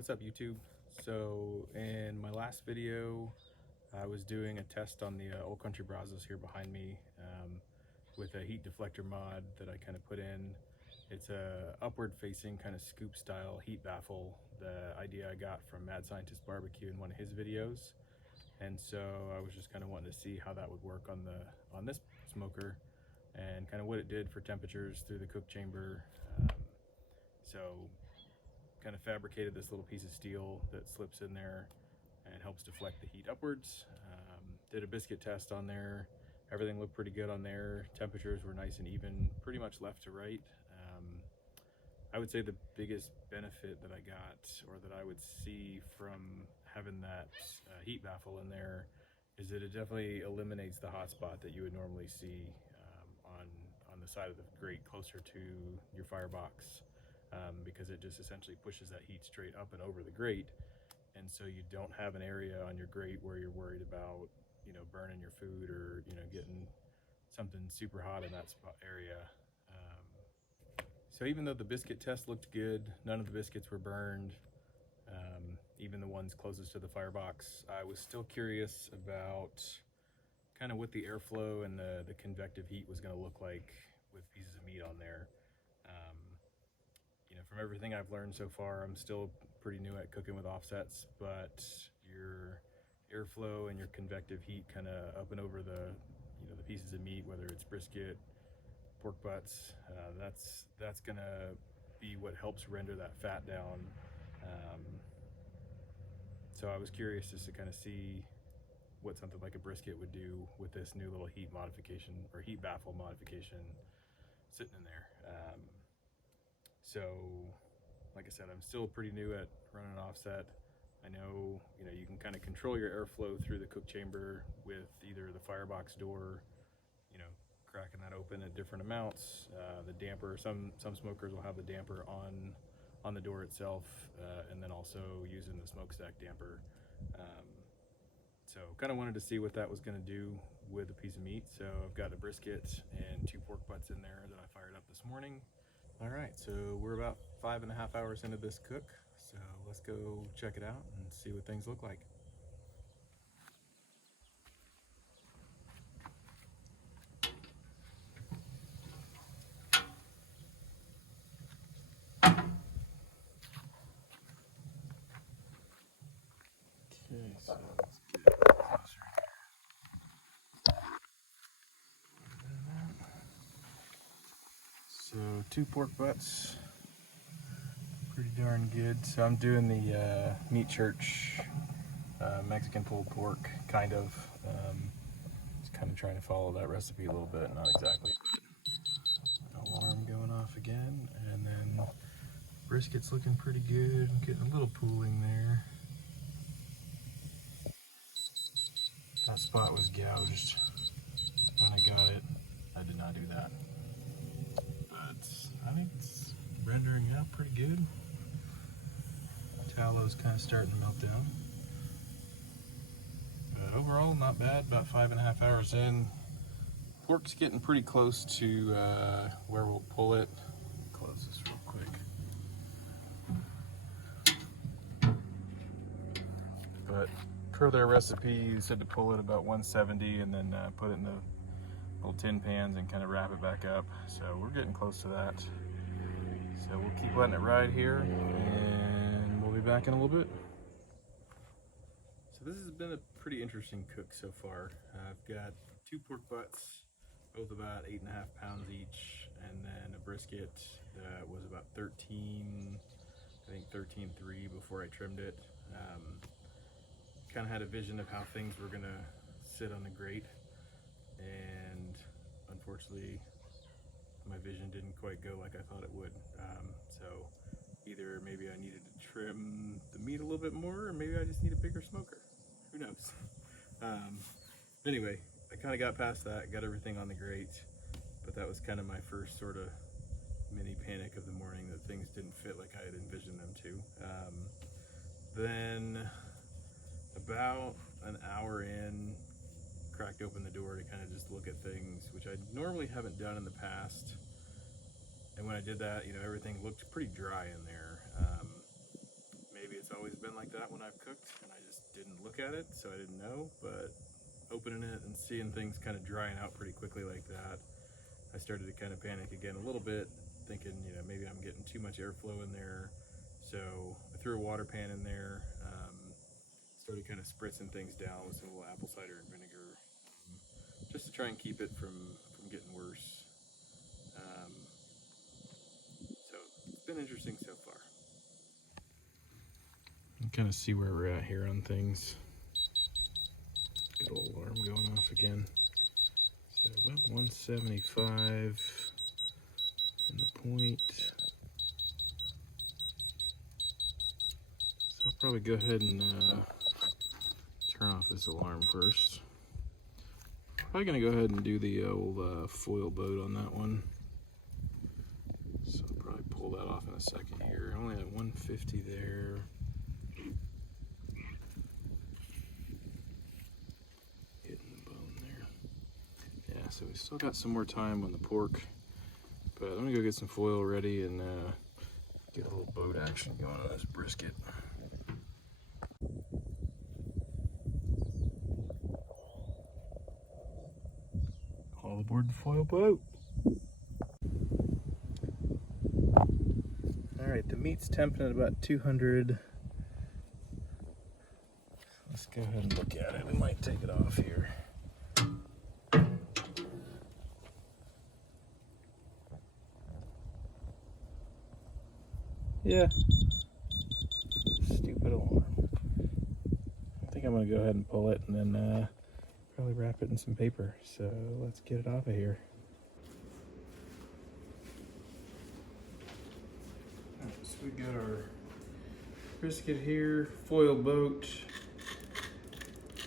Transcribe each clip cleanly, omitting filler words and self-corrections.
What's up, YouTube? So in my last video I was doing a test on the Old Country Brazos here behind me with a heat deflector mod that I kind of put in. It's a upward facing kind of scoop style heat baffle. The idea I got from Mad Scientist Barbecue in one of his videos, and so I was just kind of wanting to see how that would work on this smoker and kind of what it did for temperatures through the cook chamber. So kind of fabricated this little piece of steel that slips in there and helps deflect the heat upwards. Did a biscuit test on there. Everything looked pretty good on there. Temperatures were nice and even, pretty much left to right. I would say the biggest benefit that I got, or that I would see from having that heat baffle in there, is that it definitely eliminates the hot spot that you would normally see on the side of the grate closer to your firebox. Because it just essentially pushes that heat straight up and over the grate, and so you don't have an area on your grate where you're worried about, burning your food or getting something super hot in that spot area. So even though the biscuit test looked good, none of the biscuits were burned, even the ones closest to the firebox. I was still curious about kind of what the airflow and the convective heat was going to look like with pieces of meat on there. From everything I've learned so far, I'm still pretty new at cooking with offsets, but your airflow and your convective heat kind of up and over the pieces of meat, whether it's brisket, pork butts, that's gonna be what helps render that fat down. So I was curious just to kind of see what something like a brisket would do with this new little heat modification, or heat baffle modification, sitting in there. So, like I said, I'm still pretty new at running an offset. I know, you can kind of control your airflow through the cook chamber with either the firebox door, cracking that open at different amounts. The damper, some smokers will have the damper on the door itself, and then also using the smokestack damper. So kind of wanted to see what that was going to do with a piece of meat. So I've got a brisket and 2 pork butts in there that I fired up this morning. All right, so we're about 5.5 hours into this cook, so let's go check it out and see what things look like. Okay, so let's get closer here. So 2 pork butts, pretty darn good. So I'm doing the Meat Church Mexican pulled pork, kind of. Just kind of trying to follow that recipe a little bit, not exactly. Alarm going off again, and then brisket's looking pretty good. I'm getting a little pooling there. That spot was gouged when I got it. I did not do that. But I think it's rendering out pretty good. Tallow's kind of starting to melt down. But overall, not bad. About 5.5 hours in. Pork's getting pretty close to where we'll pull it. Close this real quick. But per their recipe, you said to pull it about 170 and then put it in the little tin pans and kind of wrap it back up. So we're getting close to that. So we'll keep letting it ride here, and we'll be back in a little bit. So this has been a pretty interesting cook so far. I've got 2 pork butts, both about 8.5 pounds each, and then a brisket that was about 13, I think 13.3 before I trimmed it. Kind of had a vision of how things were gonna sit on the grate, and unfortunately my vision didn't quite go like I thought it would. So either maybe I needed to trim the meat a little bit more, or maybe I just need a bigger smoker. Who knows? Anyway, I kind of got past that, got everything on the grate, but that was kind of my first sort of mini panic of the morning, that things didn't fit like I had envisioned them to. Then about an hour in, cracked open the door to kind of just look at things, which I normally haven't done in the past. And when I did that, everything looked pretty dry in there. Maybe it's always been like that when I've cooked, and I just didn't look at it, so I didn't know. But opening it and seeing things kind of drying out pretty quickly like that, I started to kind of panic again a little bit, thinking, you know, maybe I'm getting too much airflow in there. So I threw a water pan in there, started kind of spritzing things down with some little apple cider and vinegar, just to try and keep it from getting worse. So it's been interesting so far. Kind of see where we're at here on things. Good old alarm going off again. So about 175 in the point. So I'll probably go ahead and turn off this alarm first. Probably gonna go ahead and do the old foil boat on that one. So I'll probably pull that off in a second here. Only at 150 there. So we still got some more time on the pork, but I'm gonna go get some foil ready and get a little boat action going on this brisket. All aboard the foil boat. All right, the meat's temping at about 200. Let's go ahead and look at it. We might take it off here. Yeah, stupid alarm. I think I'm gonna go ahead and pull it and then probably wrap it in some paper. So let's get it off of here. Alright, so we got our brisket here, foil boat,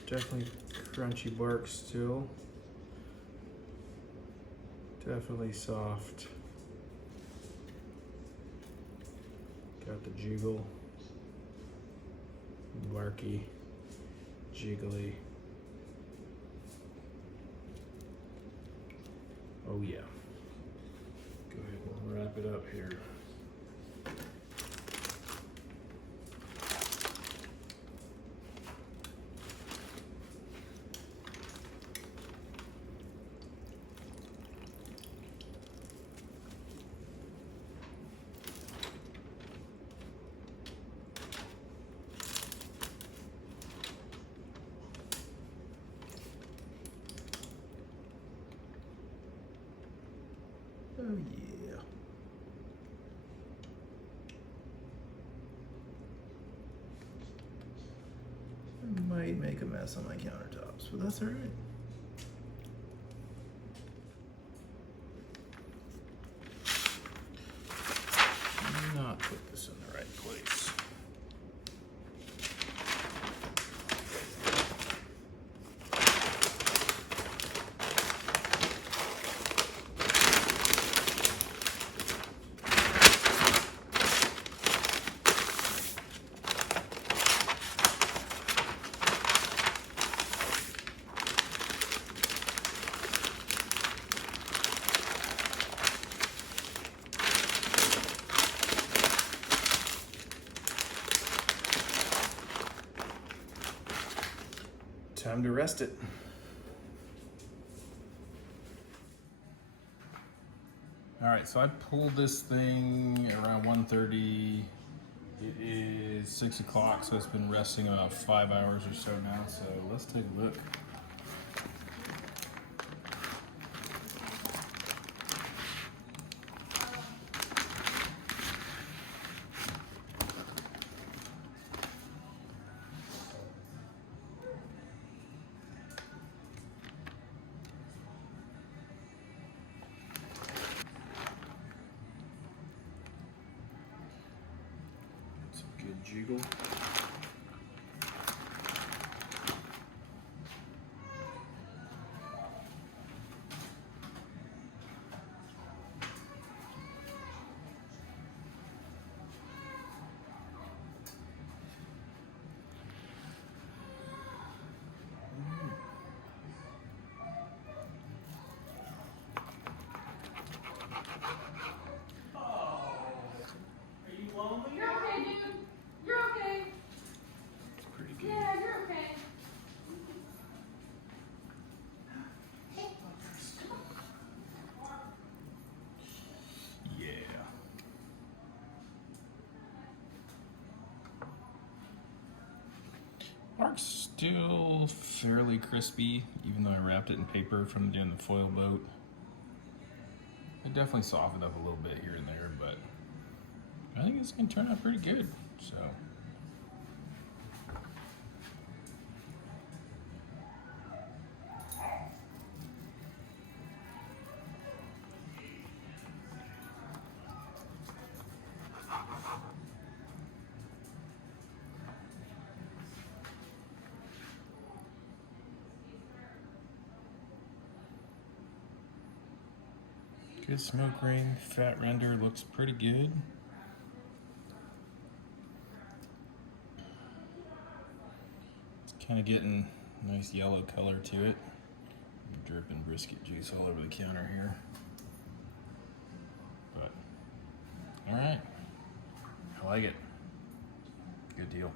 definitely crunchy bark still, definitely soft. Got the jiggle, barky, jiggly. Oh yeah. Go ahead and wrap it up here. Oh yeah. I might make a mess on my countertops, but that's all right. Not put this in the right place. Time to rest it. All right, so I pulled this thing around 1:30. It is 6 o'clock, so it's been resting about 5 hours or so now. So let's take a look. Good jiggle. You're okay, dude. You're okay. still fairly crispy, even though I wrapped it in paper from doing the foil boat. It definitely softened up a little bit here and there, but I think it's gonna turn out pretty good. So. Good smoke ring, fat render looks pretty good. It's kind of getting a nice yellow color to it. I'm dripping brisket juice all over the counter here. But, all right, I like it. Good deal.